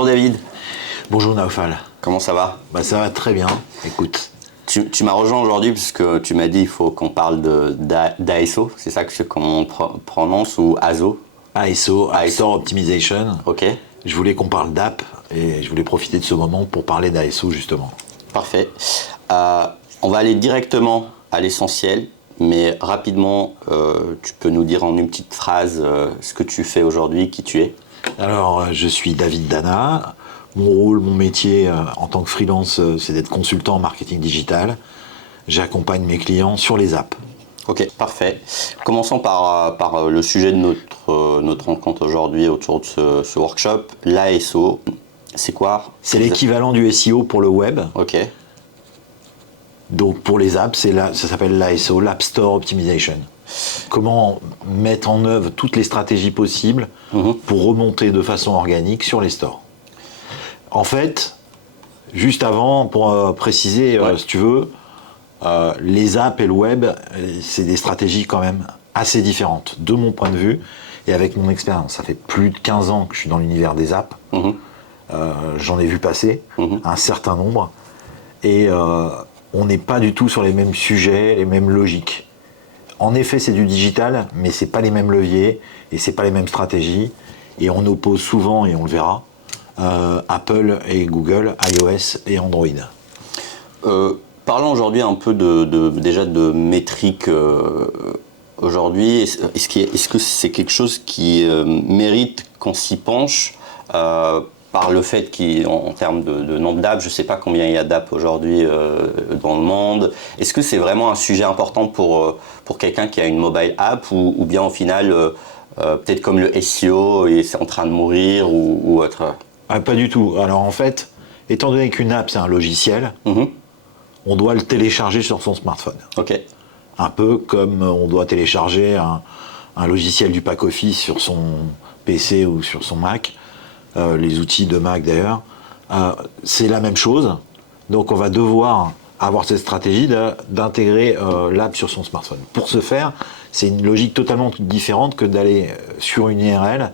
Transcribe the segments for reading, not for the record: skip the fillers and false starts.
Bonjour David. Bonjour Naufal. Comment ça va? Ça va très bien, écoute. Tu m'as rejoint aujourd'hui puisque tu m'as dit il faut qu'on parle d'ASO, c'est ça qu'on prononce, ou ASO? ASO, App Store Optimization. Ok. Je voulais qu'on parle d'app et je voulais profiter de ce moment pour parler d'ASO justement. Parfait. On va aller directement à l'essentiel, mais rapidement, tu peux nous dire en une petite phrase ce que tu fais aujourd'hui, qui tu es? Alors, je suis David Dana. Mon rôle, mon métier en tant que freelance, c'est d'être consultant en marketing digital. J'accompagne mes clients sur les apps. Ok, parfait. Commençons par le sujet de notre rencontre aujourd'hui autour de ce workshop. L'ASO, c'est quoi? C'est l'équivalent du SEO pour le web. Ok. Donc pour les apps, ça s'appelle l'ASO, l'App Store Optimization. Comment mettre en œuvre toutes les stratégies possibles pour remonter de façon organique sur les stores. En fait, juste avant, pour préciser, si tu veux, les apps et le web, c'est des stratégies quand même assez différentes, de mon point de vue et avec mon expérience. Ça fait plus de 15 ans que je suis dans l'univers des apps. J'en ai vu passer un certain nombre. Et on n'est pas du tout sur les mêmes sujets, les mêmes logiques. En effet, c'est du digital, mais c'est pas les mêmes leviers et c'est pas les mêmes stratégies. Et on oppose souvent, et on le verra, Apple et Google, iOS et Android. Parlons aujourd'hui un peu déjà de métriques aujourd'hui. Est-ce que c'est quelque chose qui mérite qu'on s'y penche par le fait qu'en termes de nombre d'apps, je ne sais pas combien il y a d'apps aujourd'hui dans le monde. Est-ce que c'est vraiment un sujet important pour quelqu'un qui a une mobile app ou bien au final, peut-être comme le SEO, c'est en train de mourir ou autre? Pas du tout. Alors en fait, étant donné qu'une app c'est un logiciel, on doit le télécharger sur son smartphone. Ok. Un peu comme on doit télécharger un logiciel du pack office sur son PC ou sur son Mac, les outils de Mac d'ailleurs. C'est la même chose. Donc on va devoir avoir cette stratégie d'intégrer l'app sur son smartphone. Pour ce faire, c'est une logique totalement différente que d'aller sur une URL,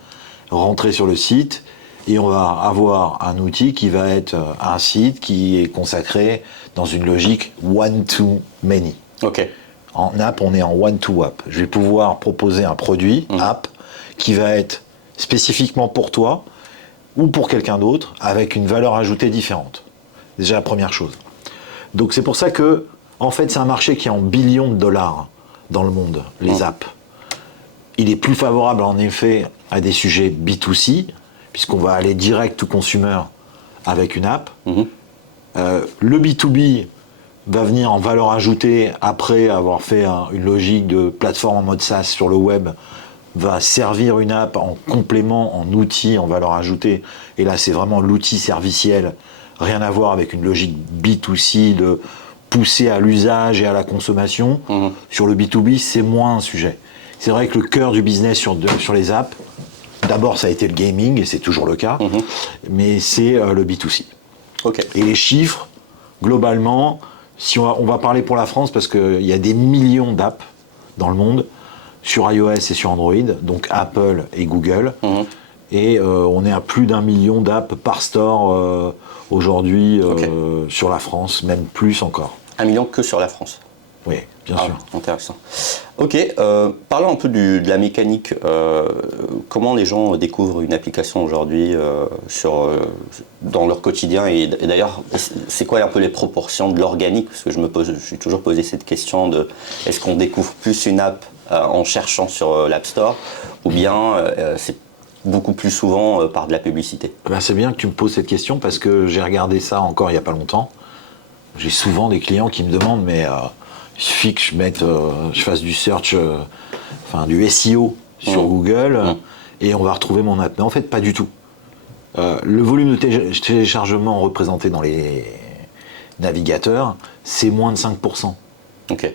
rentrer sur le site, et on va avoir un outil qui va être un site qui est consacré dans une logique one-to-many. Ok. En app, on est en one-to-app. Je vais pouvoir proposer un produit, app, qui va être spécifiquement pour toi ou pour quelqu'un d'autre, avec une valeur ajoutée différente. Déjà la première chose. Donc c'est pour ça que, en fait, c'est un marché qui est en billions de dollars dans le monde, les apps. Il est plus favorable, en effet, à des sujets B2C, puisqu'on va aller direct to consumer avec une app. Le B2B va venir en valeur ajoutée après avoir fait une logique de plateforme en mode SaaS sur le web, va servir une app en complément, en outil, en valeur ajoutée. Et là, c'est vraiment l'outil serviciel, rien à voir avec une logique B2C de pousser à l'usage et à la consommation. Sur le B2B, c'est moins un sujet. C'est vrai que le cœur du business sur les apps, d'abord, ça a été le gaming, et c'est toujours le cas, mais c'est le B2C. Okay. Et les chiffres, globalement, si on va parler pour la France, parce qu'il y a des millions d'apps dans le monde, sur iOS et sur Android, donc Apple et Google, et on est à plus d'1 million d'apps par store aujourd'hui sur la France, même plus encore. 1 million que sur la France? Oui, bien sûr. Intéressant. Ok, parlons un peu de la mécanique. Comment les gens découvrent une application aujourd'hui dans leur quotidien et d'ailleurs, c'est quoi un peu les proportions de l'organique? Parce que je me suis toujours posé cette question de est-ce qu'on découvre plus une app en cherchant sur l'App Store ou bien c'est beaucoup plus souvent par de la publicité? C'est bien que tu me poses cette question parce que j'ai regardé ça encore il n'y a pas longtemps. J'ai souvent des clients qui me demandent mais il suffit que je fasse du search, du SEO sur Google et on va retrouver mon app. Mais en fait, pas du tout. Le volume de téléchargement représenté dans les navigateurs, c'est moins de 5%. Ok.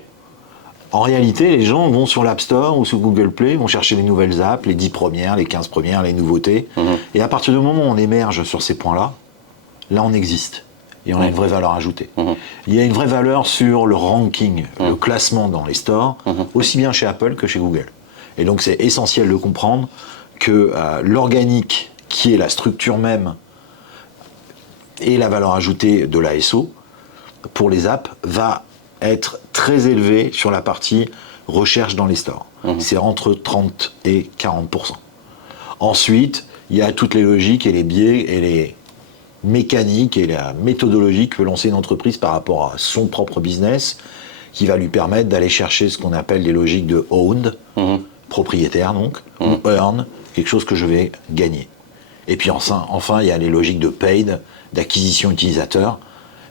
En réalité, les gens vont sur l'App Store ou sur Google Play, vont chercher les nouvelles apps, les 10 premières, les 15 premières, les nouveautés. Et à partir du moment où on émerge sur ces points-là, là on existe. Et on a une vraie valeur ajoutée. Il y a une vraie valeur sur le ranking, le classement dans les stores, aussi bien chez Apple que chez Google. Et donc c'est essentiel de comprendre que l'organique, qui est la structure même et la valeur ajoutée de l'ASO pour les apps va être très élevée sur la partie recherche dans les stores. C'est entre 30 et 40%. Ensuite, il y a toutes les logiques et les biais et les mécaniques et la méthodologie que peut lancer une entreprise par rapport à son propre business qui va lui permettre d'aller chercher ce qu'on appelle des logiques de owned, propriétaire donc, ou earn, quelque chose que je vais gagner. Et puis enfin, il y a les logiques de paid, d'acquisition utilisateur.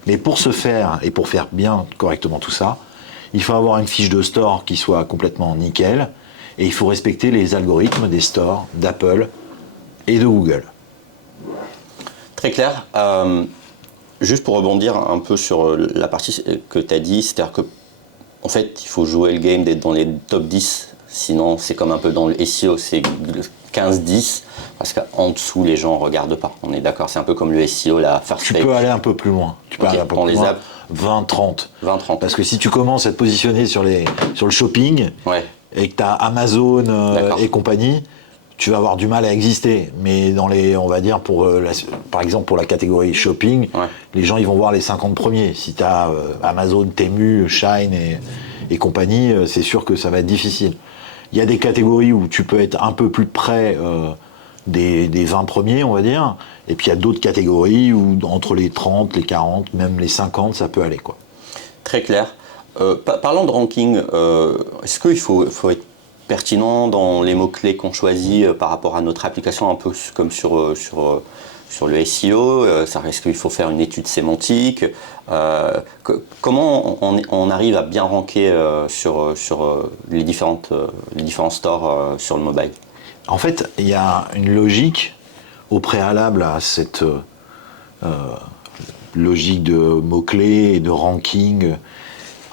Mais pour ce faire, et pour faire bien correctement tout ça, il faut avoir une fiche de store qui soit complètement nickel, et il faut respecter les algorithmes des stores d'Apple et de Google. Très clair. Juste pour rebondir un peu sur la partie que tu as dit, c'est-à-dire que en fait, il faut jouer le game d'être dans les top 10, sinon c'est comme un peu dans le SEO, c'est 15-10, parce qu'en dessous, les gens ne regardent pas. On est d'accord, c'est un peu comme le SEO, la first page. Tu peux aller un peu plus loin. Tu peux aller un peu plus loin. 20-30. 20-30. Parce que si tu commences à te positionner sur le shopping, et que tu as Amazon et compagnie, tu vas avoir du mal à exister. Mais dans les, on va dire, par exemple pour la catégorie shopping, les gens ils vont voir les 50 premiers. Si tu as Amazon, Temu, Shine et compagnie, c'est sûr que ça va être difficile. Il y a des catégories où tu peux être un peu plus près des 20 premiers, on va dire. Et puis il y a d'autres catégories où entre les 30, les 40, même les 50, ça peut aller, quoi. Très clair. Parlons de ranking. Est-ce qu'il faut être pertinent dans les mots-clés qu'on choisit par rapport à notre application, un peu comme sur le SEO, est-ce qu'il faut faire une étude sémantique, comment on arrive à bien ranker sur les différents stores sur le mobile? En fait, il y a une logique au préalable à cette logique de mots-clés et de ranking.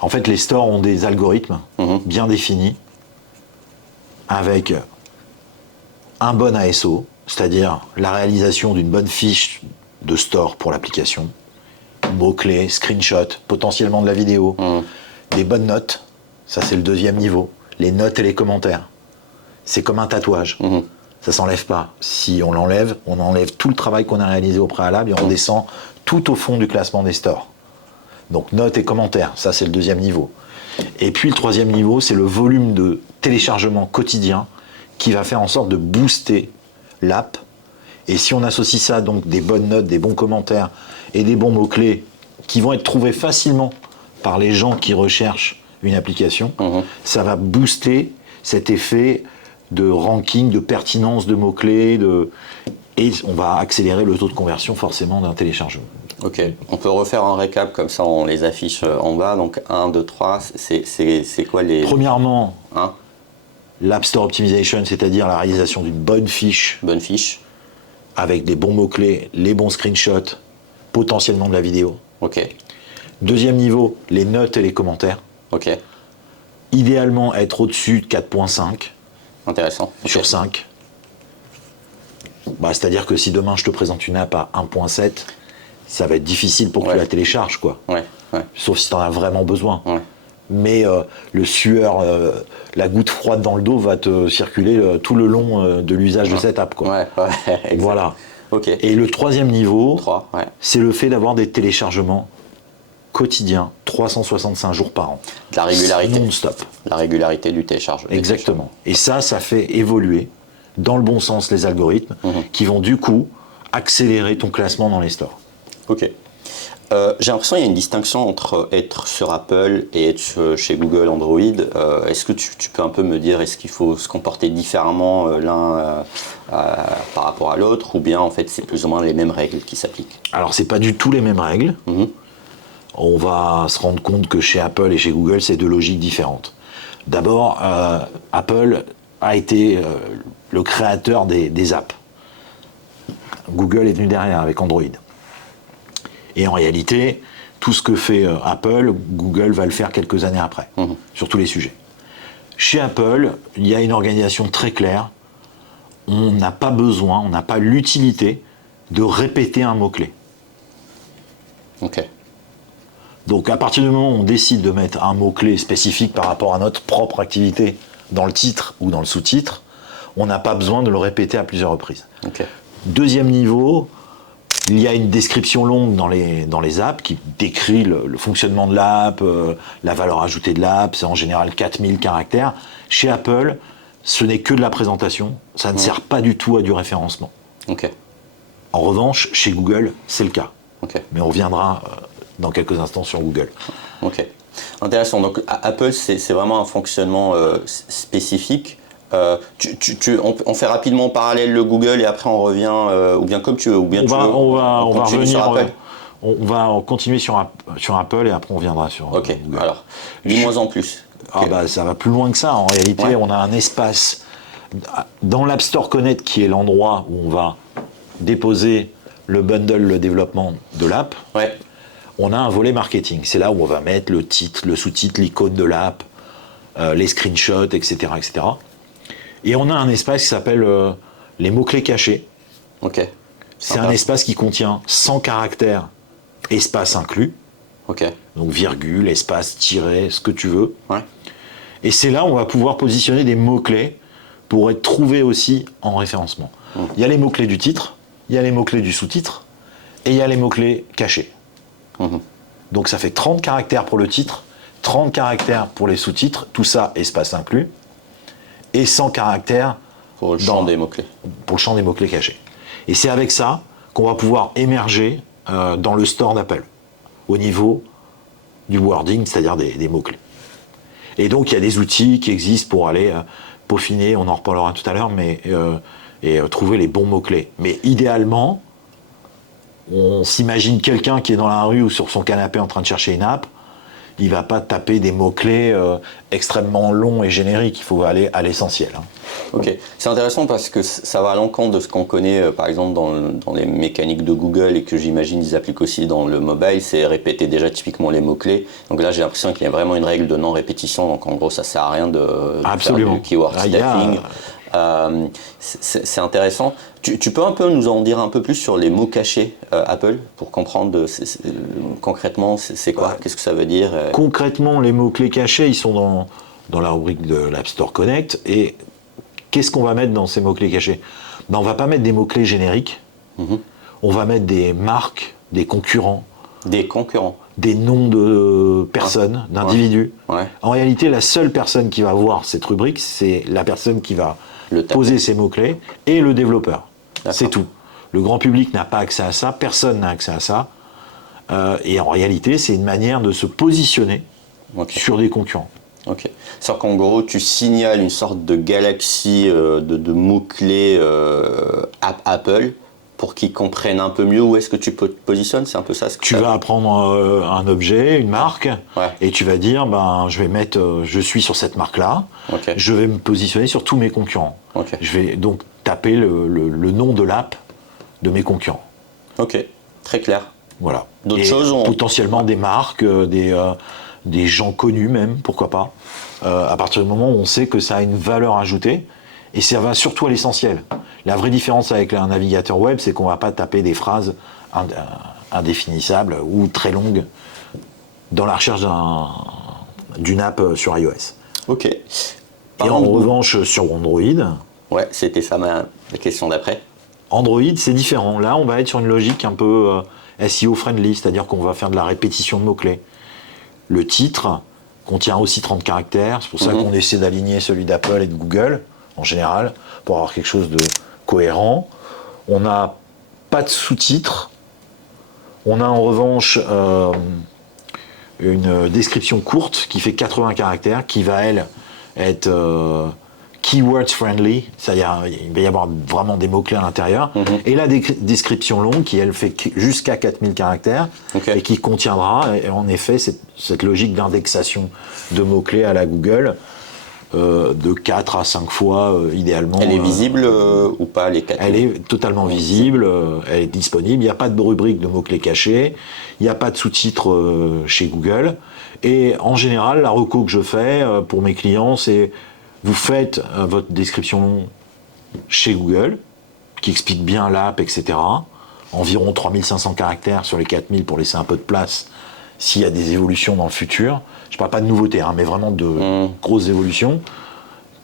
En fait, les stores ont des algorithmes bien définis avec un bon ASO, c'est-à-dire la réalisation d'une bonne fiche de store pour l'application, mots-clés, screenshots, potentiellement de la vidéo, des bonnes notes, ça c'est le deuxième niveau, les notes et les commentaires. C'est comme un tatouage, ça s'enlève pas. Si on l'enlève, on enlève tout le travail qu'on a réalisé au préalable et on descend tout au fond du classement des stores. Donc notes et commentaires, ça c'est le deuxième niveau. Et puis le troisième niveau, c'est le volume de téléchargement quotidien qui va faire en sorte de booster l'app. Et si on associe ça, donc des bonnes notes, des bons commentaires et des bons mots-clés qui vont être trouvés facilement par les gens qui recherchent une application, ça va booster cet effet de ranking, de pertinence de mots-clés, et on va accélérer le taux de conversion forcément d'un téléchargement. Ok, on peut refaire un récap comme ça, on les affiche en bas. Donc 1, 2, 3, c'est quoi les... Premièrement, l'App Store Optimization, c'est-à-dire la réalisation d'une bonne fiche. Bonne fiche. Avec des bons mots-clés, les bons screenshots, potentiellement de la vidéo. Ok. Deuxième niveau, les notes et les commentaires. Ok. Idéalement, être au-dessus de 4.5. Intéressant. Sur 5. C'est-à-dire que si demain je te présente une app à 1.7, ça va être difficile pour que tu la télécharges, quoi. Sauf si tu en as vraiment besoin. Mais le sueur, la goutte froide dans le dos va te circuler tout le long de l'usage de cette app, quoi. Voilà. Okay. Et le troisième niveau, c'est le fait d'avoir des téléchargements quotidiens, 365 jours par an. De la régularité. Non-stop. La régularité du téléchargement. Exactement. Et ça fait évoluer dans le bon sens les algorithmes qui vont du coup accélérer ton classement dans les stores. Ok. J'ai l'impression qu'il y a une distinction entre être sur Apple et être chez Google Android. Est-ce que tu peux un peu me dire, est-ce qu'il faut se comporter différemment l'un par rapport à l'autre, ou bien en fait c'est plus ou moins les mêmes règles qui s'appliquent? Alors c'est pas du tout les mêmes règles. On va se rendre compte que chez Apple et chez Google, c'est deux logiques différentes. D'abord, Apple a été le créateur des apps. Google est venu derrière avec Android. Et en réalité, tout ce que fait Apple, Google va le faire quelques années après, sur tous les sujets. Chez Apple, il y a une organisation très claire. On n'a pas besoin, on n'a pas l'utilité de répéter un mot-clé. Ok. Donc à partir du moment où on décide de mettre un mot-clé spécifique par rapport à notre propre activité dans le titre ou dans le sous-titre, on n'a pas besoin de le répéter à plusieurs reprises. Okay. Deuxième niveau, Il y a une description longue dans les apps qui décrit le fonctionnement de l'app, la valeur ajoutée de l'app, c'est en général 4000 caractères. Chez Apple, ce n'est que de la présentation, ça ne sert pas du tout à du référencement. Ok. En revanche, chez Google, c'est le cas. Ok. Mais on reviendra dans quelques instants sur Google. Ok. Intéressant. Donc Apple, c'est vraiment un fonctionnement spécifique. On fait rapidement en parallèle le Google et après on revient, ou bien comme tu veux, ou bien on va continue sur revenir. Apple. On va continuer sur Apple et après on viendra sur Ok. Google. Alors, dis-moi en plus. Ça va plus loin que ça. En réalité, on a un espace dans l'App Store Connect qui est l'endroit où on va déposer le bundle, le développement de l'app. Ouais. On a un volet marketing. C'est là où on va mettre le titre, le sous-titre, l'icône de l'app, les screenshots, etc., etc. Et on a un espace qui s'appelle les mots-clés cachés. Ok. C'est un espace qui contient 100 caractères, espace inclus. Ok. Donc virgule, espace, tiret, ce que tu veux. Ouais. Et c'est là où on va pouvoir positionner des mots-clés pour être trouvés aussi en référencement. Il y a les mots-clés du titre, il y a les mots-clés du sous-titre, et il y a les mots-clés cachés. Donc ça fait 30 caractères pour le titre, 30 caractères pour les sous-titres, tout ça espace inclus, et 100 caractères pour le champ des mots-clés. Pour le champ des mots-clés cachés. Et c'est avec ça qu'on va pouvoir émerger dans le store d'Apple, au niveau du wording, c'est-à-dire des mots-clés. Et donc il y a des outils qui existent pour aller peaufiner, on en reparlera tout à l'heure, mais et trouver les bons mots-clés. Mais idéalement, on s'imagine quelqu'un qui est dans la rue ou sur son canapé en train de chercher une app, il ne va pas taper des mots-clés extrêmement longs et génériques, il faut aller à l'essentiel. Ok, c'est intéressant parce que ça va à l'encontre de ce qu'on connaît par exemple dans les mécaniques de Google et que j'imagine ils appliquent aussi dans le mobile, c'est répéter déjà typiquement les mots-clés. Donc là j'ai l'impression qu'il y a vraiment une règle de non-répétition, donc en gros ça ne sert à rien de faire du keyword stuffing. C'est intéressant. Tu peux un peu nous en dire un peu plus sur les mots cachés Apple pour comprendre concrètement c'est quoi, qu'est-ce que ça veut dire Concrètement, les mots-clés cachés, ils sont dans la rubrique de l'App Store Connect. Et qu'est-ce qu'on va mettre dans ces mots-clés cachés ? On ne va pas mettre des mots-clés génériques. On va mettre des marques, des concurrents. Des concurrents. Des noms de personnes, d'individus. Ouais. En réalité, la seule personne qui va voir cette rubrique, c'est la personne qui va poser ces mots-clés et le développeur. C'est tout. Le grand public n'a pas accès à ça, personne n'a accès à ça. Et en réalité, c'est une manière de se positionner sur des concurrents. Ok. C'est-à-dire qu'en gros, tu signales une sorte de galaxie de mots-clés Apple pour qu'ils comprennent un peu mieux où est-ce que tu te positionnes, c'est un peu ça ce que tu vas prendre un objet, une marque, et tu vas dire, je vais mettre, je suis sur cette marque-là, je vais me positionner sur tous mes concurrents. Je vais donc taper le nom de l'app de mes concurrents. Ok, très clair. Voilà. D'autres choses potentiellement des marques, des gens connus même, pourquoi pas. À partir du moment où on sait que ça a une valeur ajoutée, et ça va surtout à l'essentiel. La vraie différence avec un navigateur web, c'est qu'on ne va pas taper des phrases indéfinissables ou très longues dans la recherche d'une app sur iOS. Ok. Et en revanche, sur Android... Ouais, c'était ça ma question d'après. Android, c'est différent. Là, on va être sur une logique un peu SEO friendly, c'est-à-dire qu'on va faire de la répétition de mots-clés. Le titre contient aussi 30 caractères, c'est pour ça qu'on essaie d'aligner celui d'Apple et de Google, en général, pour avoir quelque chose de cohérent. On n'a pas de sous-titres. On a en revanche une description courte qui fait 80 caractères, qui va, elle, être keywords friendly, c'est-à-dire il va y avoir vraiment des mots-clés à l'intérieur. Et la description longue, qui, elle, fait jusqu'à 4000 caractères, et qui contiendra, en effet, cette logique d'indexation de mots-clés à la Google, de 4 à 5 fois idéalement. Elle est visible ou pas, les 4 Elle est totalement visible, elle est disponible, il n'y a pas de rubrique de mots-clés cachés, il n'y a pas de sous-titres chez Google, et en général, la reco que je fais pour mes clients, c'est vous faites votre description longue chez Google, qui explique bien l'app, etc. Environ 3500 caractères sur les 4000 pour laisser un peu de place s'il y a des évolutions dans le futur. Je ne parle pas de nouveautés, mais vraiment de grosses évolutions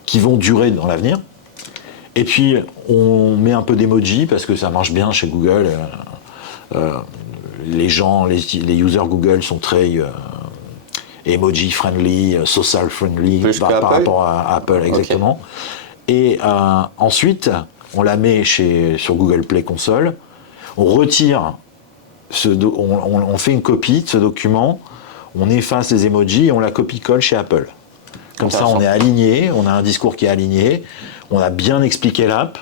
qui vont durer dans l'avenir. Et puis, on met un peu d'emoji parce que ça marche bien chez Google. les users Google sont très emoji friendly, social friendly par rapport à Apple, exactement. Okay. Et ensuite, on la met sur Google Play Console, on retire, on fait une copie de ce document, on efface les emojis et on la copie-colle chez Apple. Comme ça, on est aligné, on a un discours qui est aligné, on a bien expliqué l'app.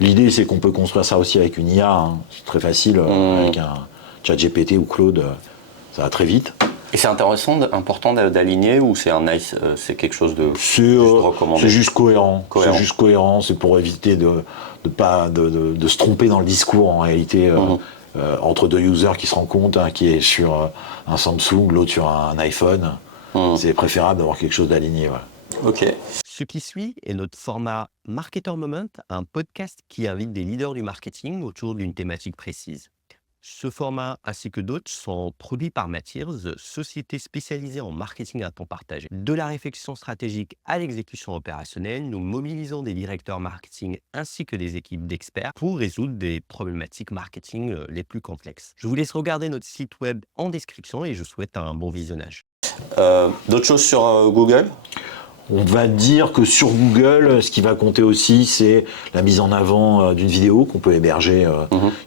L'idée, c'est qu'on peut construire ça aussi avec une IA, hein. C'est très facile, avec un ChatGPT ou Claude, ça va très vite. Et c'est important d'aligner ou c'est c'est quelque chose de recommandé? C'est juste cohérent. C'est juste cohérent, c'est pour éviter de se tromper dans le discours en réalité entre deux users qui se rencontrent, un qui est sur un Samsung, l'autre sur un iPhone. C'est préférable d'avoir quelque chose d'aligné. Voilà. Ok. Ce qui suit est notre format Marketer Moment, un podcast qui invite des leaders du marketing autour d'une thématique précise. Ce format, ainsi que d'autres, sont produits par Matirs, société spécialisée en marketing à temps partagé. De la réflexion stratégique à l'exécution opérationnelle, nous mobilisons des directeurs marketing ainsi que des équipes d'experts pour résoudre des problématiques marketing les plus complexes. Je vous laisse regarder notre site web en description et je souhaite un bon visionnage. D'autres choses sur Google ? On va dire que sur Google, ce qui va compter aussi, c'est la mise en avant d'une vidéo qu'on peut héberger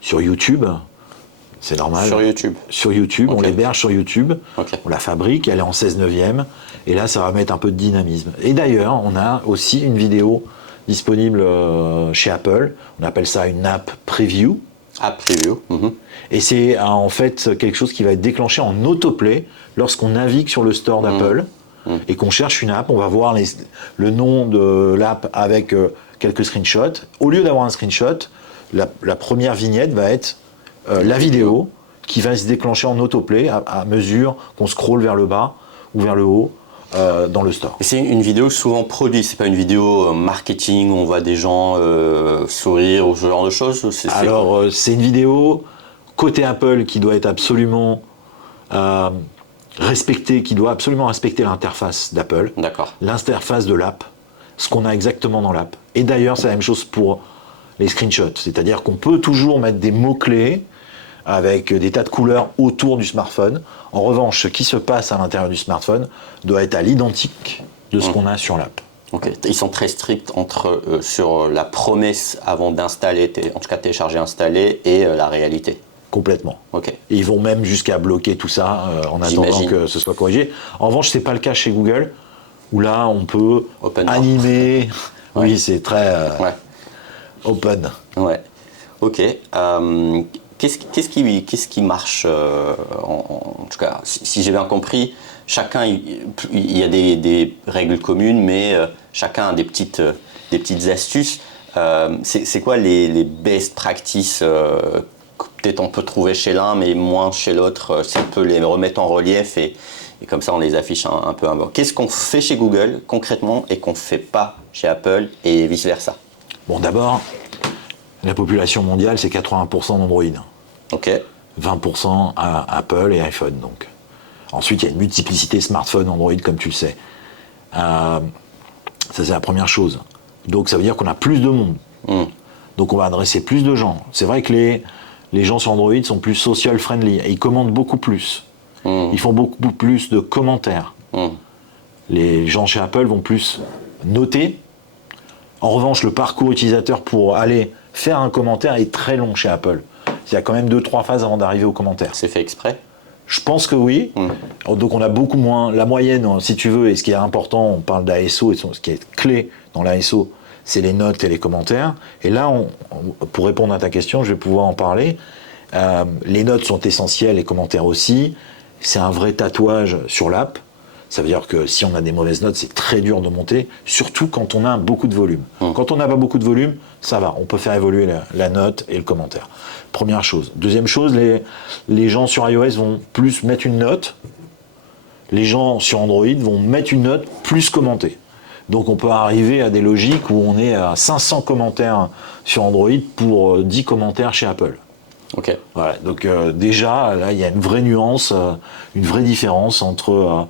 sur YouTube. C'est normal. Sur YouTube. Sur YouTube, okay. On l'héberge sur YouTube, okay. On la fabrique, elle est en 16/9, et là ça va mettre un peu de dynamisme. Et d'ailleurs, on a aussi une vidéo disponible chez Apple, on appelle ça une app preview. App preview. Et c'est en fait quelque chose qui va être déclenché en autoplay lorsqu'on navigue sur le store d'Apple et qu'on cherche une app, on va voir le nom de l'app avec quelques screenshots. Au lieu d'avoir un screenshot, la première vignette va être la vidéo qui va se déclencher en autoplay à mesure qu'on scrolle vers le bas ou vers le haut dans le store. Et c'est une vidéo souvent produite, c'est pas une vidéo marketing où on voit des gens sourire ou ce genre de choses. Alors c'est une vidéo côté Apple qui doit être absolument respectée, qui doit absolument respecter l'interface d'Apple, l'interface de l'app, ce qu'on a exactement dans l'app. Et d'ailleurs c'est la même chose pour les screenshots, c'est-à-dire qu'on peut toujours mettre des mots-clés avec des tas de couleurs autour du smartphone. En revanche, ce qui se passe à l'intérieur du smartphone doit être à l'identique de ce qu'on a sur l'app. Okay. Ils sont très stricts sur la promesse avant d'installer, en tout cas télécharger, installer, et la réalité. Complètement. Okay. Et ils vont même jusqu'à bloquer tout ça en attendant que ce soit corrigé. En revanche, ce n'est pas le cas chez Google, où là, on peut animer. Oui, c'est très open. Ouais. Ok. Qu'est-ce qui marche en tout cas, si j'ai bien compris, chacun, il y a des règles communes, mais chacun a des petites astuces. C'est quoi les best practices que peut-être on peut trouver chez l'un, mais moins chez l'autre, si on peut les remettre en relief et comme ça on les affiche un peu. Qu'est-ce qu'on fait chez Google concrètement et qu'on ne fait pas chez Apple et vice-versa? Bon, d'abord, la population mondiale, c'est 80% d'Android. Ok. 20% à Apple et iPhone, donc. Ensuite, il y a une multiplicité smartphone, Android, comme tu le sais. Ça, c'est la première chose. Donc, ça veut dire qu'on a plus de monde. Donc, on va adresser plus de gens. C'est vrai que les gens sur Android sont plus social friendly et ils commandent beaucoup plus. Ils font beaucoup plus de commentaires. Les gens chez Apple vont plus noter. En revanche, le parcours utilisateur pour aller faire un commentaire est très long chez Apple. Il y a quand même 2-3 phases avant d'arriver au commentaire. C'est fait exprès? Je pense que oui. Donc on a beaucoup moins. La moyenne, si tu veux, et ce qui est important, on parle d'ASO, et ce qui est clé dans l'ASO, c'est les notes et les commentaires. Et là, pour répondre à ta question, je vais pouvoir en parler. Les notes sont essentielles, les commentaires aussi. C'est un vrai tatouage sur l'app. Ça veut dire que si on a des mauvaises notes, c'est très dur de monter, surtout quand on a beaucoup de volume. Quand on n'a pas beaucoup de volume, ça va, on peut faire évoluer la note et le commentaire. Première chose. Deuxième chose, les gens sur iOS vont plus mettre une note, les gens sur Android vont mettre une note plus commentée. Donc on peut arriver à des logiques où on est à 500 commentaires sur Android pour 10 commentaires chez Apple. Ok. Voilà, donc déjà, là, il y a une vraie nuance, une vraie différence entre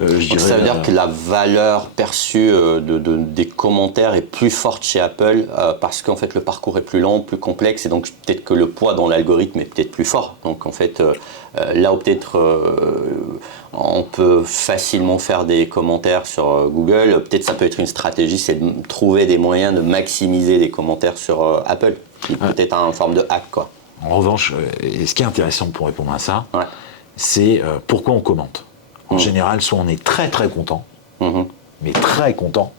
Je Donc dirais, ça veut dire que la valeur perçue des commentaires est plus forte chez Apple parce qu'en fait le parcours est plus long, plus complexe et donc peut-être que le poids dans l'algorithme est peut-être plus fort. Donc en fait là où peut-être on peut facilement faire des commentaires sur Google, peut-être ça peut être une stratégie, c'est de trouver des moyens de maximiser les commentaires sur Apple, qui peut-être une forme de hack quoi. En revanche, et ce qui est intéressant pour répondre à ça, Ouais. c'est pourquoi on commente. En général, soit on est très très content, mais très content,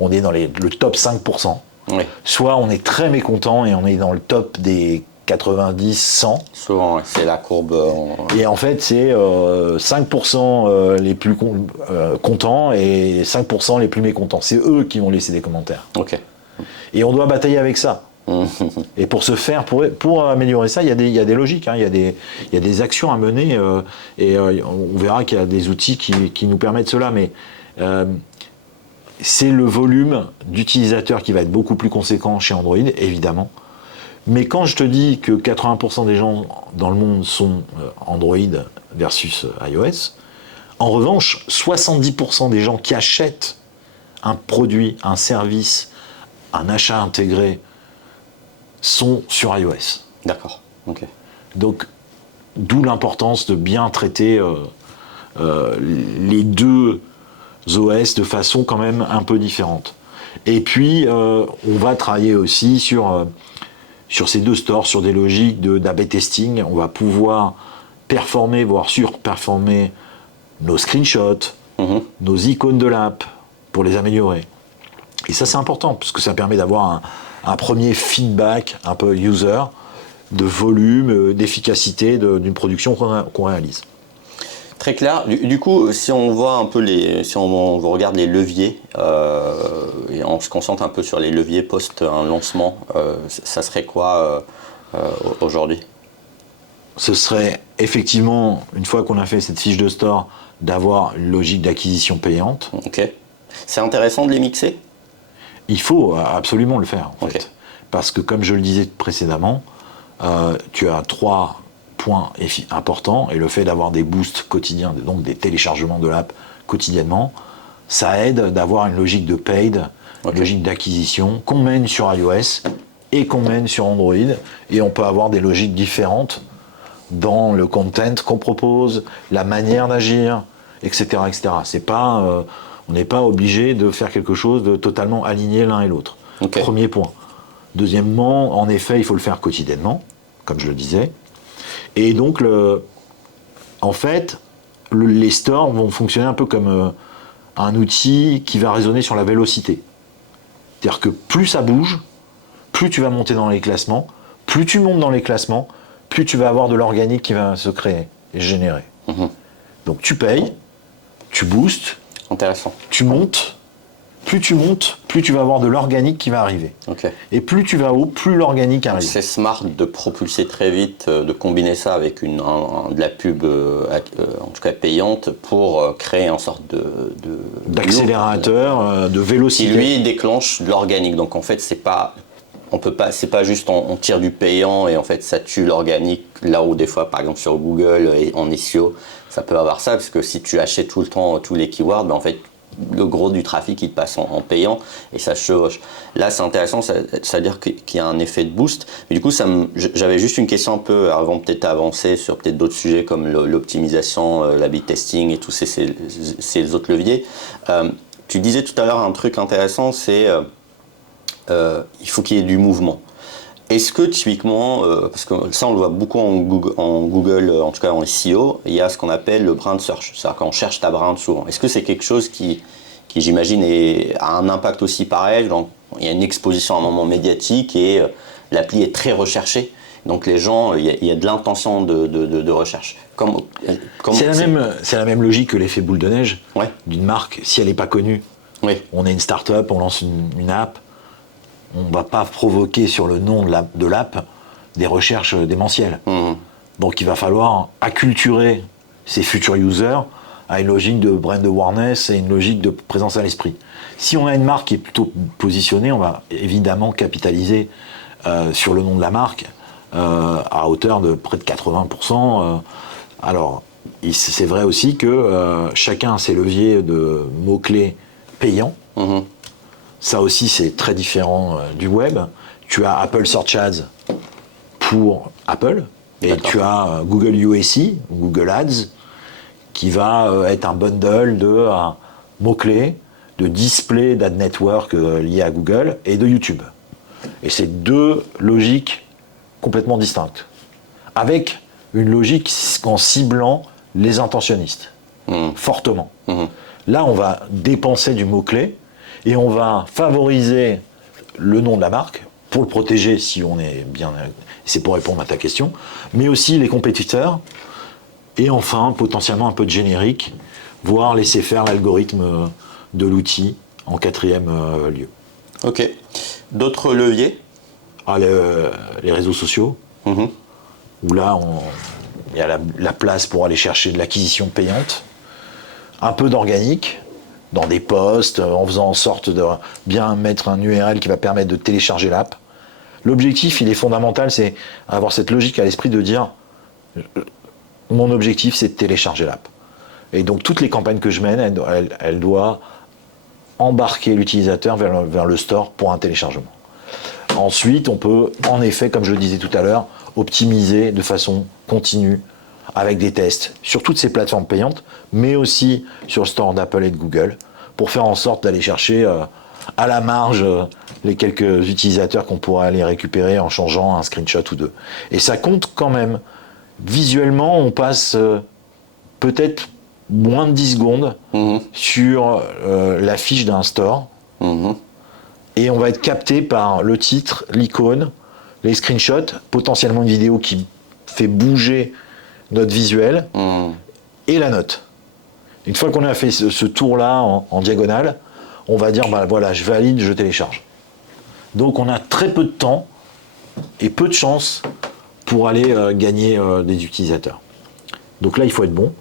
on est dans le top 5%, Oui. soit on est très mécontent et on est dans le top des 90, 100. Souvent, ouais, c'est la courbe. Et en fait, c'est 5% les plus contents et 5% les plus mécontents. C'est eux qui vont laisser des commentaires. Ok. Et on doit batailler avec ça. Et pour ce faire, pour améliorer ça, il y a des logiques, hein, il y a des actions à mener, on verra qu'il y a des outils qui nous permettent cela, mais c'est le volume d'utilisateurs qui va être beaucoup plus conséquent chez Android, évidemment. Mais quand je te dis que 80% des gens dans le monde sont Android versus iOS, en revanche, 70% des gens qui achètent un produit, un service, un achat intégré, sont sur iOS. D'accord. Ok. Donc, d'où l'importance de bien traiter les deux OS de façon quand même un peu différente. Et puis, on va travailler aussi sur ces deux stores, sur des logiques d'A/B testing. On va pouvoir performer, voire surperformer nos screenshots, nos icônes de l'app pour les améliorer. Et ça, c'est important, parce que ça permet d'avoir un premier feedback un peu user de volume, d'efficacité d'une production qu'on réalise. Très clair. Du coup, si on voit un peu si on regarde les leviers et on se concentre un peu sur les leviers post un lancement, ça serait quoi aujourd'hui? Ce serait effectivement, une fois qu'on a fait cette fiche de store, d'avoir une logique d'acquisition payante. Ok. C'est intéressant de les mixer? Il faut absolument le faire, en Ok. fait. Parce que, comme je le disais précédemment, tu as 3 points importants, et le fait d'avoir des boosts quotidiens, donc des téléchargements de l'app quotidiennement, ça aide d'avoir une logique de paid, une logique d'acquisition qu'on mène sur iOS et qu'on mène sur Android, et on peut avoir des logiques différentes dans le content qu'on propose, la manière d'agir, etc., etc. C'est pas... on n'est pas obligé de faire quelque chose de totalement aligné l'un et l'autre. Okay. Premier point. Deuxièmement, en effet, il faut le faire quotidiennement, comme je le disais. Et donc, en fait, les stores vont fonctionner un peu comme un outil qui va raisonner sur la vélocité. C'est-à-dire que plus ça bouge, plus tu vas monter dans les classements, plus tu montes dans les classements, plus tu vas avoir de l'organique qui va se créer et se générer. Donc tu payes, tu boostes, intéressant. Tu montes, plus tu vas avoir de l'organique qui va arriver. Okay. Et plus tu vas haut, plus l'organique arrive. C'est smart de propulser très vite, de combiner ça avec de la pub, en tout cas payante, pour créer une sorte d'accélérateur, de vélocité. Qui lui déclenche de l'organique. Donc en fait, c'est pas juste on tire du payant et en fait ça tue l'organique. Là où des fois, par exemple sur Google et en SEO, ça peut avoir ça, parce que si tu achètes tout le temps tous les keywords, ben en fait le gros du trafic il te passe en payant et ça chevauche. Là c'est intéressant, ça veut dire qu'il y a un effet de boost. Mais du coup j'avais juste une question un peu avant peut-être avancer sur peut-être d'autres sujets comme l'optimisation, l'A/B testing et tous ces autres leviers. Tu disais tout à l'heure un truc intéressant, c'est il faut qu'il y ait du mouvement. Est-ce que typiquement, parce que ça on le voit beaucoup en Google, en tout cas en SEO, il y a ce qu'on appelle le brand search, c'est-à-dire qu'on cherche ta brand souvent. Est-ce que c'est quelque chose qui j'imagine a un impact aussi pareil, donc il y a une exposition à un moment médiatique et l'appli est très recherchée, donc les gens, il y a de l'intention de recherche. C'est la même logique que l'effet boule de neige d'une marque. Si elle n'est pas connue, on est une start-up, on lance une app, on ne va pas provoquer sur le nom de l'app des recherches démentielles. Donc il va falloir acculturer ces futurs users à une logique de brand awareness et une logique de présence à l'esprit. Si on a une marque qui est plutôt positionnée, on va évidemment sur le nom de la marque à hauteur de près de 80%. Alors, c'est vrai aussi que chacun a ses leviers de mots-clés payants. Ça aussi, c'est très différent du web. Tu as Apple Search Ads pour Apple, et tu as Google UAC, Google Ads, qui va être un bundle de mots-clés, de display d'ad network liés à Google et de YouTube. Et c'est deux logiques complètement distinctes, avec une logique en ciblant les intentionnistes, fortement. Là, on va dépenser du mot-clé et on va favoriser le nom de la marque pour le protéger si on est bien... C'est pour répondre à ta question, mais aussi les compétiteurs et enfin, potentiellement un peu de générique, voire laisser faire l'algorithme de l'outil en quatrième lieu. Ok. D'autres leviers? Les réseaux sociaux, où là, il y a la place pour aller chercher de l'acquisition payante, un peu d'organique, dans des posts, en faisant en sorte de bien mettre un URL qui va permettre de télécharger l'app. L'objectif, il est fondamental, c'est avoir cette logique à l'esprit de dire mon objectif, c'est de télécharger l'app. Et donc, toutes les campagnes que je mène, elles doivent embarquer l'utilisateur vers le store pour un téléchargement. Ensuite, on peut, en effet, comme je le disais tout à l'heure, optimiser de façon continue avec des tests sur toutes ces plateformes payantes, mais aussi sur le store d'Apple et de Google, pour faire en sorte d'aller chercher à la marge les quelques utilisateurs qu'on pourra aller récupérer en changeant un screenshot ou deux. Et ça compte quand même. Visuellement, on passe peut-être moins de 10 secondes sur la fiche d'un store, et on va être capté par le titre, l'icône, les screenshots, potentiellement une vidéo qui fait bouger notre visuel, et la note. Une fois qu'on a fait ce tour-là en diagonale, on va dire, voilà, je valide, je télécharge. Donc on a très peu de temps et peu de chance pour aller gagner des utilisateurs. Donc là, il faut être bon.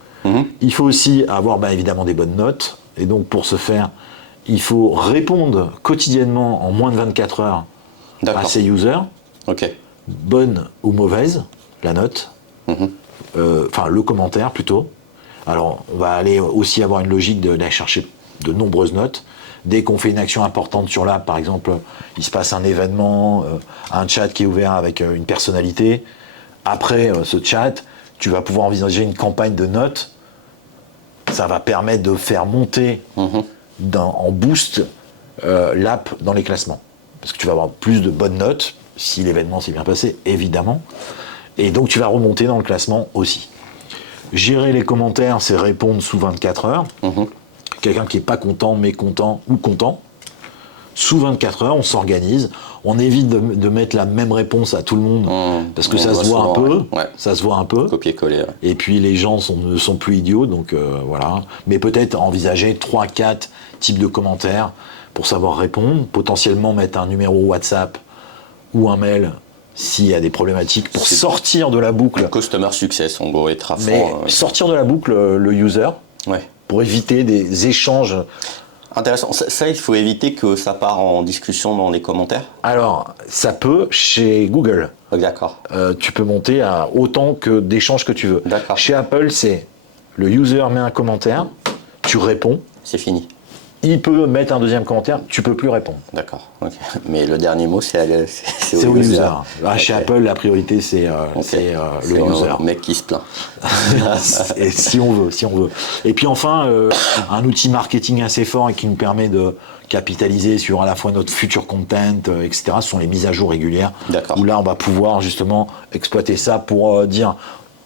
Il faut aussi avoir évidemment des bonnes notes. Et donc pour ce faire, il faut répondre quotidiennement en moins de 24 heures à ses users. Bonne ou mauvaise, la note. Le commentaire plutôt. Alors on va aller aussi avoir une logique d'aller chercher de nombreuses notes. Dès qu'on fait une action importante sur l'app, par exemple, il se passe un événement, un chat qui est ouvert avec une personnalité. Après ce chat, tu vas pouvoir envisager une campagne de notes. Ça va permettre de faire monter en boost l'app dans les classements. Parce que tu vas avoir plus de bonnes notes, si l'événement s'est bien passé, évidemment. Et donc tu vas remonter dans le classement aussi. Gérer les commentaires, c'est répondre sous 24 heures. Quelqu'un qui n'est pas content, mécontent ou content. Sous 24 heures, on s'organise. On évite de mettre la même réponse à tout le monde, parce que ça se voit un peu. Ça se voit un peu. Copier-coller. Et puis les gens ne sont plus idiots, donc voilà. Mais peut-être envisager 3-4 types de commentaires pour savoir répondre. Potentiellement mettre un numéro WhatsApp ou un mail s'il y a des problématiques pour sortir de la boucle. Customer success, en gros, être à fond. Mais sortir de la boucle le user. Pour éviter des échanges. Intéressant. Ça, il faut éviter que ça part en discussion dans les commentaires? Alors, ça peut chez Google. D'accord. Tu peux monter à autant d'échanges que tu veux. Chez Apple, c'est le user met un commentaire, tu réponds. C'est fini. Il peut mettre un deuxième commentaire, tu peux plus répondre. D'accord. Mais le dernier mot, c'est au user. Chez Apple, la priorité, c'est le user. Le mec qui se plaint. Et si on veut. Et puis enfin, un outil marketing assez fort et qui nous permet de capitaliser sur à la fois notre future content, etc., ce sont les mises à jour régulières. Où là, on va pouvoir justement exploiter ça pour dire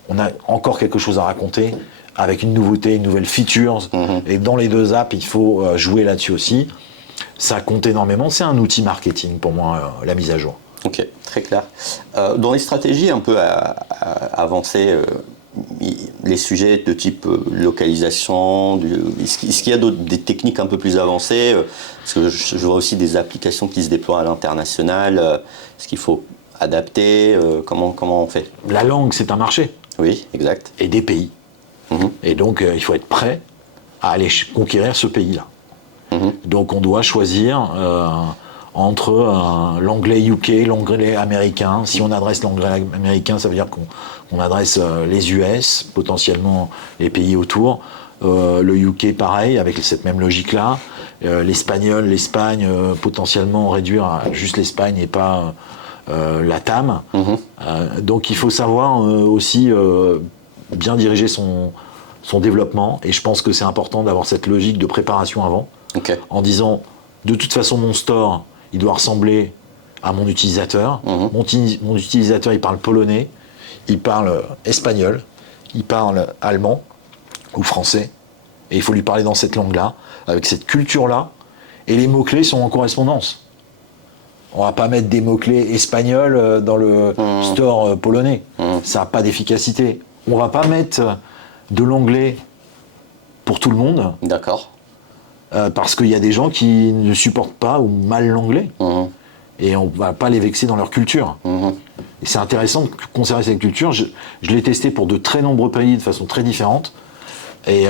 on a encore quelque chose à raconter, avec une nouveauté, une nouvelle feature. Et dans les deux apps, il faut jouer là-dessus aussi. Ça compte énormément. C'est un outil marketing pour moi, la mise à jour. Ok, très clair. Dans les stratégies un peu avancées, les sujets de type localisation, est-ce qu'il y a des techniques un peu plus avancées? Parce que je vois aussi des applications qui se déploient à l'international. Est-ce qu'il faut adapter? Comment on fait? La langue, c'est un marché. Oui, exact. Et des pays. Et donc, il faut être prêt à aller conquérir ce pays-là. Donc, on doit choisir entre l'anglais UK, l'anglais américain. Si on adresse l'anglais américain, ça veut dire qu'on adresse les US, potentiellement les pays autour. Le UK, pareil, avec cette même logique-là. L'espagnol, l'Espagne, potentiellement réduire à juste l'Espagne et pas la TAM. Donc il faut savoir aussi bien diriger son développement. Et je pense que c'est important d'avoir cette logique de préparation avant. En disant, de toute façon, mon store, il doit ressembler à mon utilisateur. Mon utilisateur, il parle polonais, il parle espagnol, il parle allemand ou français. Et il faut lui parler dans cette langue-là, avec cette culture-là. Et les mots-clés sont en correspondance. On va pas mettre des mots-clés espagnols dans le store polonais. Ça n'a pas d'efficacité. On va pas mettre de l'anglais pour tout le monde. D'accord. Parce qu'il y a des gens qui ne supportent pas ou mal l'anglais. Et on ne va pas les vexer dans leur culture. Et c'est intéressant de conserver cette culture. Je l'ai testé pour de très nombreux pays de façon très différente. Et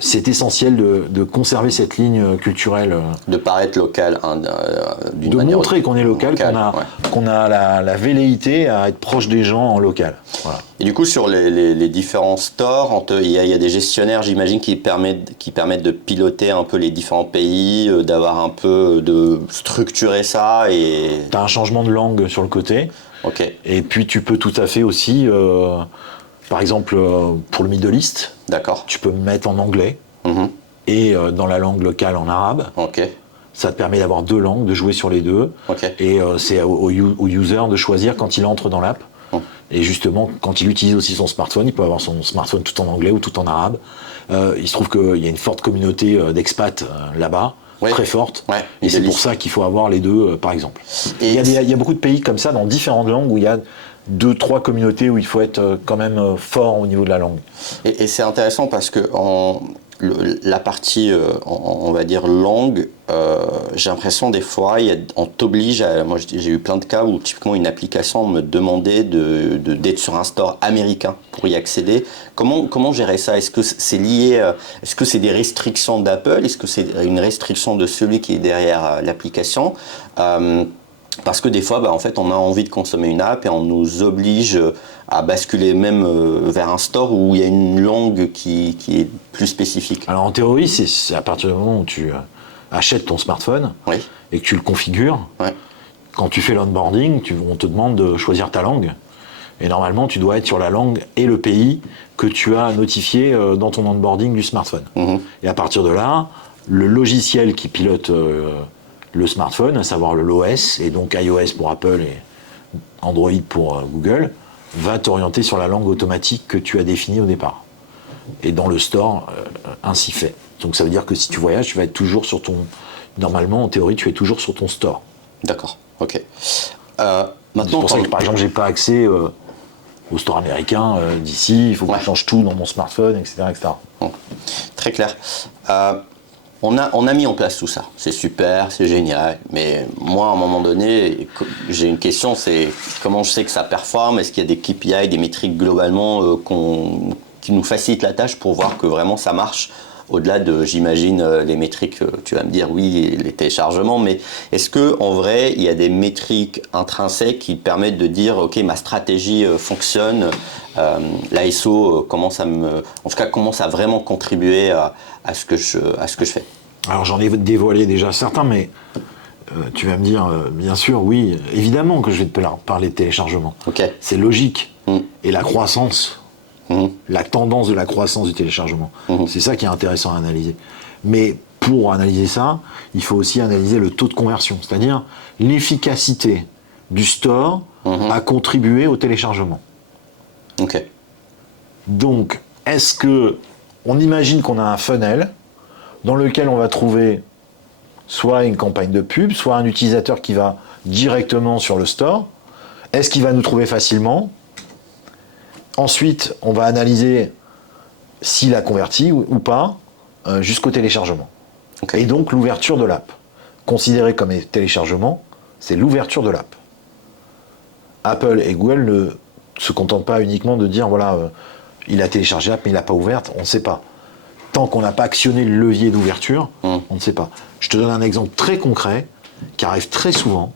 c'est essentiel de conserver cette ligne culturelle. De paraître local, d'une manière. De montrer qu'on est local, qu'on a la velléité à être proche des gens en local. Voilà. Et du coup, sur les différents stores, il y a des gestionnaires, j'imagine, qui permettent de piloter un peu les différents pays, d'avoir un peu de structurer ça. Et tu as un changement de langue sur le côté. Et puis tu peux tout à fait aussi, par exemple, pour le Middle East, tu peux me mettre en anglais et dans la langue locale en arabe. Ça te permet d'avoir deux langues, de jouer sur les deux. Et c'est au user de choisir quand il entre dans l'app. Et justement, quand il utilise aussi son smartphone, il peut avoir son smartphone tout en anglais ou tout en arabe. Il se trouve qu'il y a une forte communauté d'expats là-bas, très forte. Et c'est pour ça qu'il faut avoir les deux, par exemple. Il y a beaucoup de pays comme ça, dans différentes langues, où il y a 2-3 communautés où il faut être quand même fort au niveau de la langue. Et c'est intéressant parce que la partie, on va dire, langue, j'ai l'impression des fois, on t'oblige moi j'ai eu plein de cas où typiquement une application me demandait d'être sur un store américain pour y accéder. Comment gérer ça? Est-ce que c'est lié, est-ce que c'est des restrictions d'Apple? Est-ce que c'est une restriction de celui qui est derrière l'application? Parce que des fois, en fait, on a envie de consommer une app et on nous oblige à basculer même vers un store où il y a une langue qui est plus spécifique. Alors en théorie, c'est à partir du moment où tu achètes ton smartphone et que tu le configures. Quand tu fais l'onboarding, on te demande de choisir ta langue. Et normalement, tu dois être sur la langue et le pays que tu as notifié dans ton onboarding du smartphone. Et à partir de là, le logiciel qui pilote le smartphone, à savoir l'OS, et donc iOS pour Apple et Android pour Google, va t'orienter sur la langue automatique que tu as définie au départ. Et dans le store, ainsi fait. Donc ça veut dire que si tu voyages, tu vas être toujours sur ton... Normalement, en théorie, tu es toujours sur ton store. D'accord, ok. Maintenant, c'est pour ça que, par exemple, j'ai pas accès au store américain d'ici, il faut que je change tout dans mon smartphone, etc. Très clair. On a mis en place tout ça, c'est super, c'est génial, mais moi, à un moment donné, j'ai une question, c'est comment je sais que ça performe? Est-ce qu'il y a des KPI, des métriques globalement qui nous facilitent la tâche pour voir que vraiment ça marche? Au-delà de, j'imagine, les métriques, tu vas me dire oui, les téléchargements, mais est-ce qu'en vrai, il y a des métriques intrinsèques qui permettent de dire, ok, ma stratégie fonctionne, l'ASO commence à vraiment contribuer à ce que je fais? Alors j'en ai dévoilé déjà certains, mais tu vas me dire, bien sûr, oui, évidemment que je vais te parler de téléchargement. C'est logique. Et la croissance, la tendance de la croissance du téléchargement, c'est ça qui est intéressant à analyser. Mais pour analyser ça, il faut aussi analyser le taux de conversion, c'est-à-dire l'efficacité du store à contribuer au téléchargement. Donc, est-ce que on imagine qu'on a un funnel dans lequel on va trouver soit une campagne de pub, soit un utilisateur qui va directement sur le store. Est-ce qu'il va nous trouver facilement? Ensuite, on va analyser s'il a converti ou pas jusqu'au téléchargement. Et donc l'ouverture de l'app. Considéré comme téléchargement, c'est l'ouverture de l'app. Apple et Google ne se contentent pas uniquement de dire voilà, il a téléchargé l'app mais il l'a pas ouverte, on ne sait pas. Tant qu'on n'a pas actionné le levier d'ouverture, on ne sait pas. Je te donne un exemple très concret. qui arrive très souvent.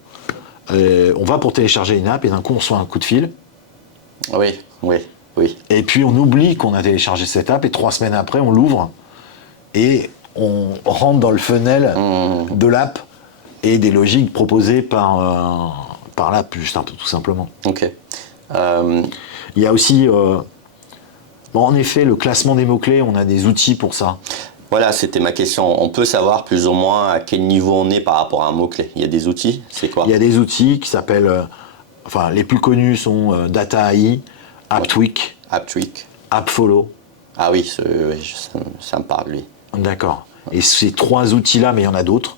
On va pour télécharger une app et d'un coup on reçoit un coup de fil. Oui. Et puis on oublie qu'on a téléchargé cette app et 3 semaines après on l'ouvre et on rentre dans le funnel de l'app et des logiques proposées par l'app, juste tout simplement. Ok. Il y a aussi, en effet, le classement des mots-clés, on a des outils pour ça. Voilà, c'était ma question. On peut savoir plus ou moins à quel niveau on est par rapport à un mot-clé. Il y a des outils, c'est quoi? Il y a des outils qui s'appellent, les plus connus sont Data AI, AppTweak, AppTweak. AppFollow. Ah oui, ça me parle, lui. D'accord. Et ces 3 outils-là, mais il y en a d'autres,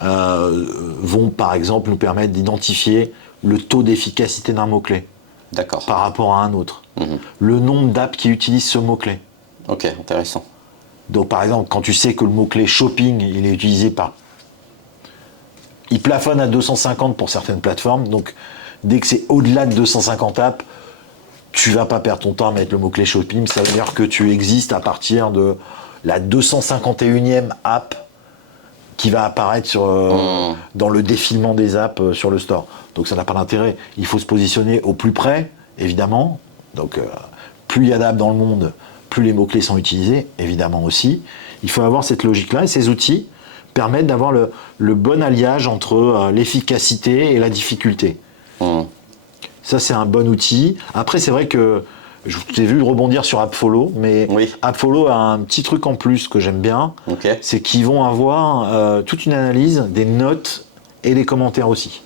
vont par exemple nous permettre d'identifier le taux d'efficacité d'un mot-clé. D'accord. Par rapport à un autre. Le nombre d'apps qui utilisent ce mot-clé. Ok, intéressant. Donc par exemple, quand tu sais que le mot-clé shopping, il est utilisé par... Il plafonne à 250 pour certaines plateformes, donc dès que c'est au-delà de 250 apps, tu vas pas perdre ton temps à mettre le mot-clé shopping, ça veut dire que tu existes à partir de la 251e app qui va apparaître dans le défilement des apps sur le store. Donc ça n'a pas d'intérêt. Il faut se positionner au plus près, évidemment. Donc plus il y a d'apps dans le monde, plus les mots-clés sont utilisés, évidemment aussi. Il faut avoir cette logique-là et ces outils permettent d'avoir le bon alliage entre l'efficacité et la difficulté. Ça, c'est un bon outil. Après, c'est vrai que je t'ai vu rebondir sur AppFollow, mais oui. AppFollow a un petit truc en plus que j'aime bien, c'est qu'ils vont avoir toute une analyse des notes et des commentaires aussi.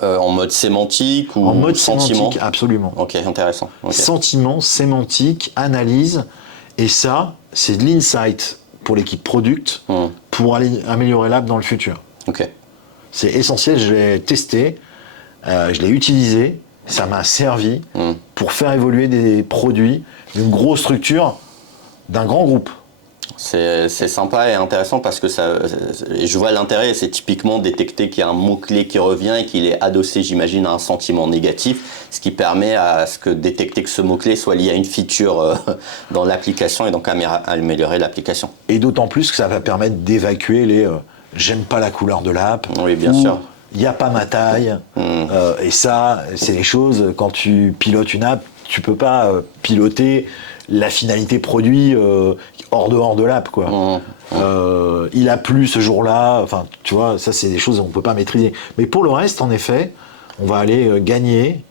En mode sémantique ou en mode sentiment? Sémantique, absolument. Ok, intéressant. Okay. Sentiment, sémantique, analyse, et ça, c'est de l'insight pour l'équipe product pour aller améliorer l'app dans le futur. Ok. C'est essentiel, je l'ai testé, je l'ai utilisé, ça m'a servi pour faire évoluer des produits d'une grosse structure, d'un grand groupe. C'est sympa et intéressant parce que je vois l'intérêt, c'est typiquement détecter qu'il y a un mot-clé qui revient et qu'il est adossé, j'imagine, à un sentiment négatif, ce qui permet à ce que détecter que ce mot-clé soit lié à une feature dans l'application et donc améliorer l'application. Et d'autant plus que ça va permettre d'évacuer les j'aime pas la couleur de l'app. Oui, bien sûr. Il n'y a pas ma taille. Et ça, c'est les choses, quand tu pilotes une app, tu peux pas piloter la finalité produit hors de l'app, quoi. Il a plu ce jour-là, enfin, tu vois, ça c'est des choses qu'on ne peut pas maîtriser. Mais pour le reste, en effet, on va aller gagner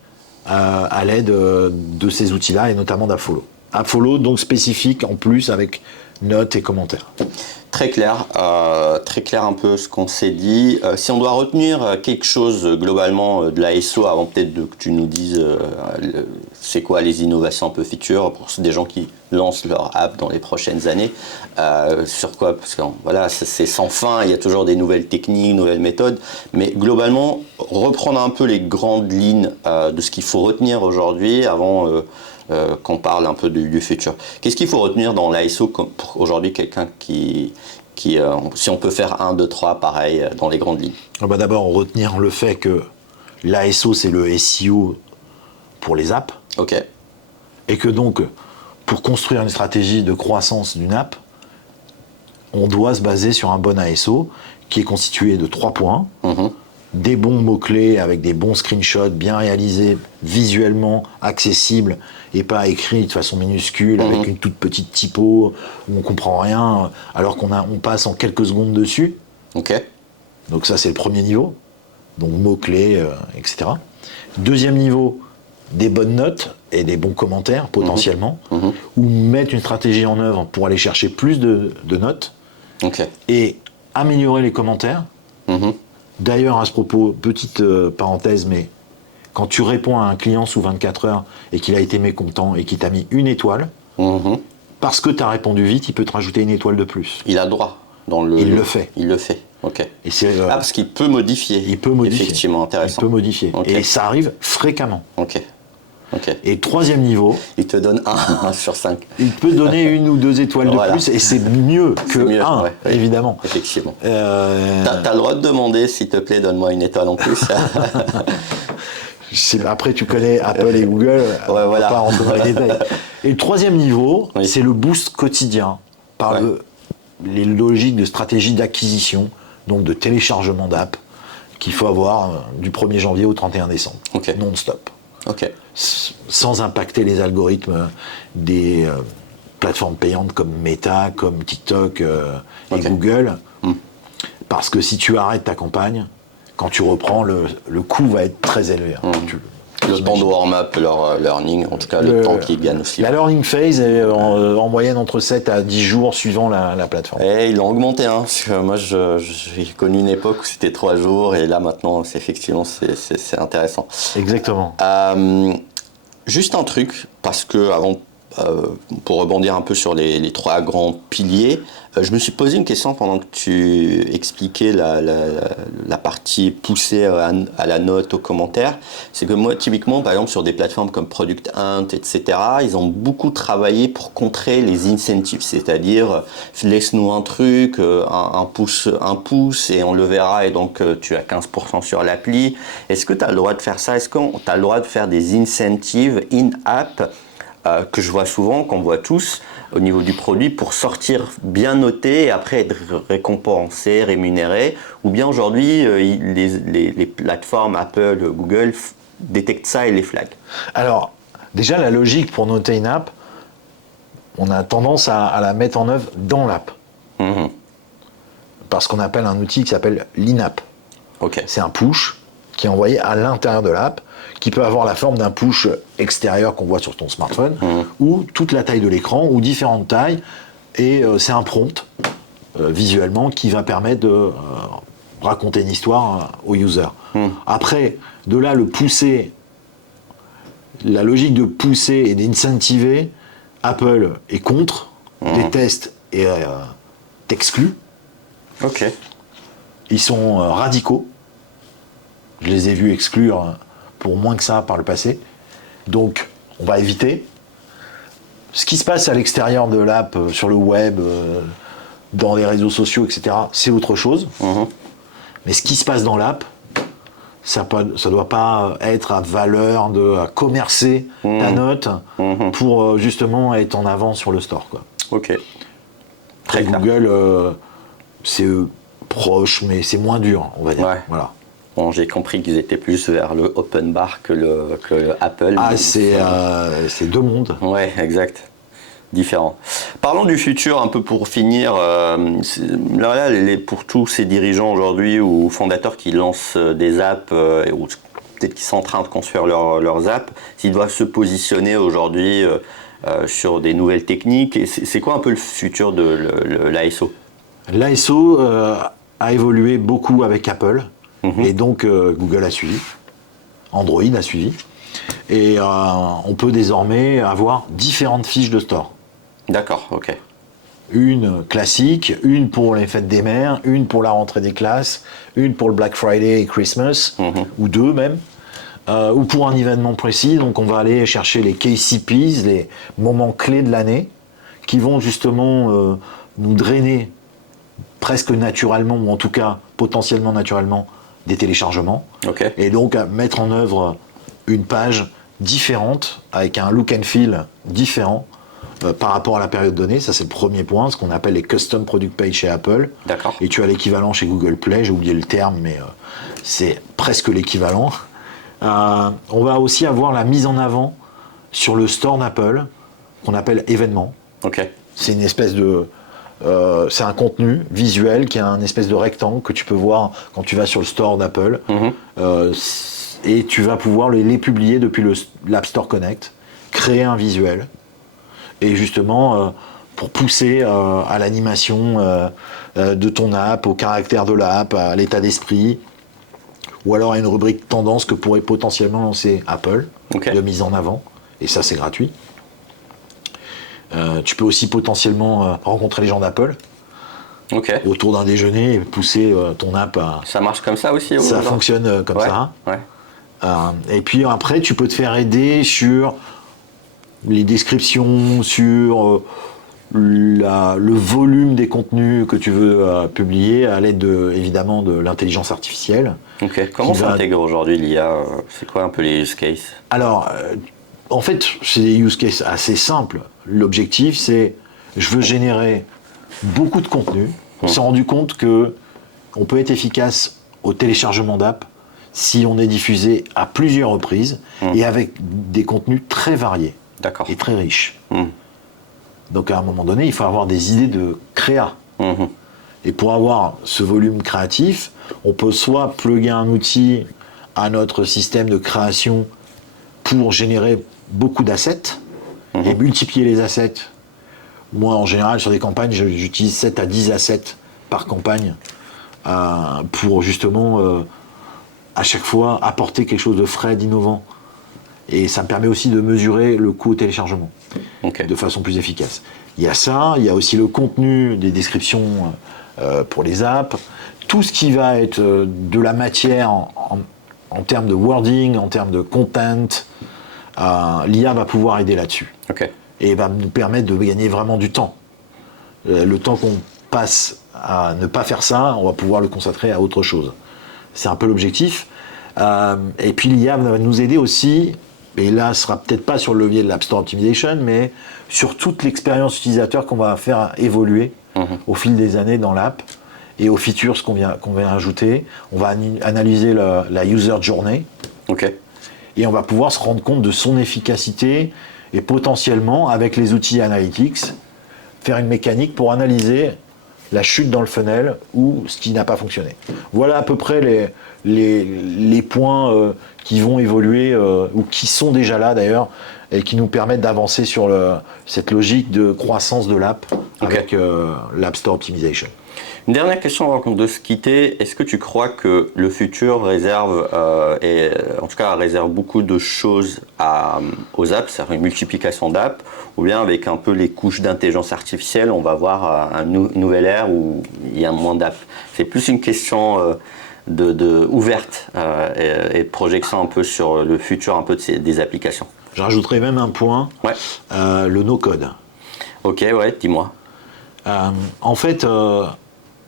à l'aide de ces outils-là, et notamment d'AppFollow. AppFollow, donc spécifique en plus avec notes et commentaires. Très clair un peu ce qu'on s'est dit. Si on doit retenir quelque chose globalement de la SO, avant peut-être que tu nous dises c'est quoi les innovations un peu features pour des gens qui lancent leur app dans les prochaines années, sur quoi, parce que voilà, c'est sans fin, il y a toujours des nouvelles techniques, nouvelles méthodes, mais globalement, reprendre un peu les grandes lignes de ce qu'il faut retenir aujourd'hui avant qu'on parle un peu du futur. Qu'est-ce qu'il faut retenir dans l'ASO pour aujourd'hui quelqu'un qui si on peut faire 1, 2, 3 pareil dans les grandes lignes? D'abord, retenir le fait que l'ASO, c'est le SEO pour les apps. Ok. Et que donc, pour construire une stratégie de croissance d'une app, on doit se baser sur un bon ASO qui est constitué de 3 points. Des bons mots-clés avec des bons screenshots bien réalisés, visuellement accessibles et pas écrits de façon minuscule avec une toute petite typo où on comprend rien alors qu'on passe en quelques secondes dessus. Ok. Donc ça, c'est le premier niveau. Donc mots-clés, etc. Deuxième niveau, des bonnes notes et des bons commentaires potentiellement, ou mettre une stratégie en œuvre pour aller chercher plus de notes et améliorer les commentaires. D'ailleurs, à ce propos, petite parenthèse, mais quand tu réponds à un client sous 24 heures et qu'il a été mécontent et qu'il t'a mis 1 étoile, parce que tu as répondu vite, il peut te rajouter 1 étoile de plus. Il a le droit. Il le fait. Il le fait, ok. Et parce qu'il peut modifier. Il peut modifier. Effectivement, intéressant. Il peut modifier. Et ça arrive fréquemment. Ok. Et troisième niveau... Il te donne 1 sur 5. Il peut donner 1 ou 2 étoiles de plus, et c'est mieux que 1, évidemment. Effectivement. T'as le droit de demander, s'il te plaît, donne-moi 1 étoile en plus. Après, tu connais Apple et Google, on va pas rentrer dans les détails. Et le troisième niveau, c'est le boost quotidien, par les logiques de stratégie d'acquisition, donc de téléchargement d'app, qu'il faut avoir du 1er janvier au 31 décembre, non-stop. Sans impacter les algorithmes des plateformes payantes comme Meta, comme TikTok et Google. Parce que si tu arrêtes ta campagne, quand tu reprends, le coût va être très élevé. Le temps de warm-up, leur learning, en tout cas le temps qu'ils gagnent aussi. La learning phase est en moyenne entre 7 à 10 jours suivant la plateforme. Et ils l'ont augmenté, parce que moi j'ai connu une époque où c'était 3 jours et là maintenant effectivement c'est intéressant. Exactement. Juste un truc, parce que avant, pour rebondir un peu sur les 3 grands piliers, je me suis posé une question pendant que tu expliquais la partie poussée à la note, aux commentaires. C'est que moi, typiquement, par exemple, sur des plateformes comme Product Hunt, etc., ils ont beaucoup travaillé pour contrer les incentives. C'est-à-dire, laisse-nous un truc, un pouce et on le verra, et donc tu as 15% sur l'appli. Est-ce que tu as le droit de faire ça? Est-ce que tu as le droit de faire des incentives in-app que je vois souvent, qu'on voit tous au niveau du produit, pour sortir bien noté et après être récompensé, rémunéré? Ou bien aujourd'hui, les plateformes Apple, Google détectent ça et les flaguent? Alors, déjà, la logique pour noter une app, on a tendance à la mettre en œuvre dans l'app. Parce qu'on appelle un outil qui s'appelle l'in-app. C'est un push qui est envoyé à l'intérieur de l'app, qui peut avoir la forme d'un push extérieur qu'on voit sur ton smartphone, ou toute la taille de l'écran, ou différentes tailles, et c'est un prompt, visuellement, qui va permettre de raconter une histoire au user. Après, de là, la logique de pousser et d'incentiver, Apple est contre, déteste et t'exclut. Ils sont radicaux. Je les ai vus exclure pour moins que ça par le passé. Donc, on va éviter. Ce qui se passe à l'extérieur de l'app, sur le web, dans les réseaux sociaux, etc., c'est autre chose. Mais ce qui se passe dans l'app, ça ne doit pas être à valeur de commercer ta note pour justement être en avant sur le store, quoi. Très clair. Google, c'est proche, mais c'est moins dur, on va dire. Voilà. Bon, j'ai compris qu'ils étaient plus vers le open bar que le Apple. C'est 2 mondes. Ouais, exact. Différent. Parlons du futur un peu pour finir. Là, pour tous ces dirigeants aujourd'hui ou fondateurs qui lancent des apps ou peut-être qui sont en train de construire leurs apps, s'ils doivent se positionner aujourd'hui sur des nouvelles techniques, c'est quoi un peu le futur de l'ASO? L'ASO a évolué beaucoup avec Apple. Et donc Google a suivi, Android a suivi, et on peut désormais avoir différentes fiches de store. D'accord, Une classique, une pour les fêtes des mères, une pour la rentrée des classes, une pour le Black Friday et Christmas, ou 2 même, ou pour un événement précis. Donc on va aller chercher les KCPs, les moments clés de l'année, qui vont justement nous drainer presque naturellement, ou en tout cas potentiellement naturellement, des téléchargements, et donc à mettre en œuvre une page différente, avec un look and feel différent par rapport à la période donnée. Ça, c'est le premier point, ce qu'on appelle les custom product page chez Apple. Et tu as l'équivalent chez Google Play, j'ai oublié le terme, mais c'est presque l'équivalent. On va aussi avoir la mise en avant sur le store d'Apple, qu'on appelle événement. C'est une espèce de... c'est un contenu visuel qui est un espèce de rectangle que tu peux voir quand tu vas sur le store d'Apple, et tu vas pouvoir les publier depuis l'App Store Connect, créer un visuel, et justement pour pousser à l'animation de ton app, au caractère de l'app, à l'état d'esprit, ou alors à une rubrique tendance que pourrait potentiellement lancer Apple, de mise en avant, et ça c'est gratuit. Tu peux aussi potentiellement rencontrer les gens d'Apple autour d'un déjeuner et pousser ton app à... Ça marche comme ça aussi? Ça fonctionne comme ça. Et puis après, tu peux te faire aider sur les descriptions, sur le volume des contenus que tu veux publier à l'aide évidemment de l'intelligence artificielle. Comment ça intègre aujourd'hui l'IA? C'est quoi un peu les use cases? Alors, en fait, c'est des use cases assez simples. L'objectif, c'est je veux générer beaucoup de contenu. On s'est rendu compte que on peut être efficace au téléchargement d'app si on est diffusé à plusieurs reprises et avec des contenus très variés D'accord. et très riches. Donc à un moment donné, il faut avoir des idées de créa. Et pour avoir ce volume créatif, on peut soit plugger un outil à notre système de création pour générer beaucoup d'assets et multiplier les assets. Moi, en général, sur des campagnes, j'utilise 7 à 10 assets par campagne pour justement, à chaque fois, apporter quelque chose de frais, d'innovant. Et ça me permet aussi de mesurer le coût au téléchargement de façon plus efficace. Il y a ça, il y a aussi le contenu des descriptions pour les apps, tout ce qui va être de la matière en termes de wording, en termes de content, l'IA va pouvoir aider là-dessus. Et va nous permettre de gagner vraiment du temps. Le temps qu'on passe à ne pas faire ça, on va pouvoir le consacrer à autre chose. C'est un peu l'objectif. Et puis l'IA va nous aider aussi, et là ce sera peut-être pas sur le levier de l'App Store Optimization, mais sur toute l'expérience utilisateur qu'on va faire évoluer au fil des années dans l'app et aux features qu'on vient ajouter. On va analyser la user journey et on va pouvoir se rendre compte de son efficacité et potentiellement, avec les outils analytics, faire une mécanique pour analyser la chute dans le funnel ou ce qui n'a pas fonctionné. Voilà à peu près les points qui vont évoluer ou qui sont déjà là d'ailleurs et qui nous permettent d'avancer sur cette logique de croissance de l'app avec l'App Store Optimization. Une dernière question avant de se quitter. Est-ce que tu crois que le futur réserve, en tout cas réserve beaucoup de choses aux apps, c'est-à-dire une multiplication d'apps, ou bien avec un peu les couches d'intelligence artificielle, on va avoir une nouvelle ère où il y a moins d'apps? C'est plus une question ouverte et de projection un peu sur le futur un peu des applications. Je rajouterais même un point, le no-code. Ok, ouais, dis-moi. En fait,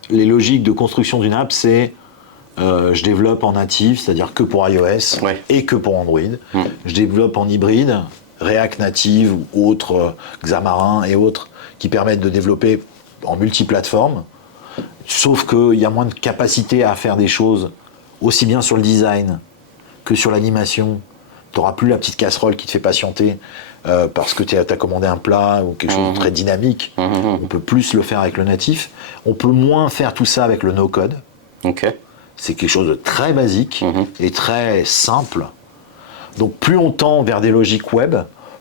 les logiques de construction d'une app, c'est je développe en native, c'est-à-dire que pour iOS et que pour Android. Je développe en hybride, React Native ou autres, Xamarin et autres, qui permettent de développer en multiplateforme. Sauf qu'il y a moins de capacité à faire des choses aussi bien sur le design que sur l'animation. Tu n'auras plus la petite casserole qui te fait patienter parce que tu as commandé un plat ou quelque chose de très dynamique. On peut plus le faire avec le natif. On peut moins faire tout ça avec le no-code. C'est quelque chose de très basique et très simple. Donc plus on tend vers des logiques web,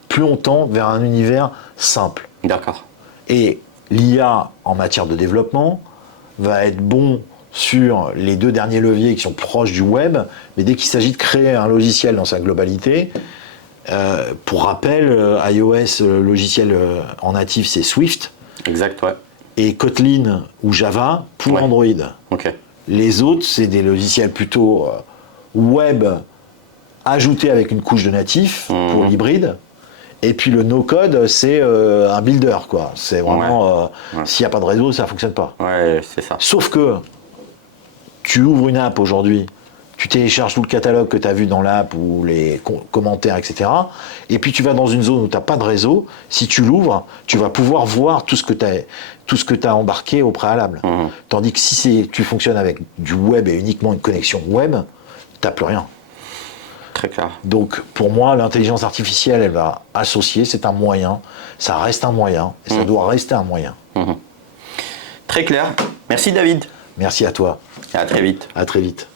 plus on tend vers un univers simple. D'accord. Et l'IA en matière de développement va être bon sur les deux derniers leviers qui sont proches du web, mais dès qu'il s'agit de créer un logiciel dans sa globalité, pour rappel, iOS, le logiciel en natif, c'est Swift. Exact, ouais. Et Kotlin ou Java pour Android. Les autres, c'est des logiciels plutôt web ajoutés avec une couche de natif pour l'hybride. Et puis le no-code, c'est un builder, quoi. C'est vraiment, s'il n'y a pas de réseau, ça ne fonctionne pas. Ouais, c'est ça. Sauf que tu ouvres une app aujourd'hui, tu télécharges tout le catalogue que tu as vu dans l'app ou les commentaires, etc. Et puis tu vas dans une zone où tu n'as pas de réseau. Si tu l'ouvres, tu vas pouvoir voir tout ce que tu as embarqué au préalable. Tandis que si tu fonctionnes avec du web et uniquement une connexion web, tu n'as plus rien. Très clair. Donc pour moi, l'intelligence artificielle, elle va associer, c'est un moyen, ça reste un moyen, et ça doit rester un moyen. Très clair. Merci David. Merci à toi. Et à très vite. À très vite.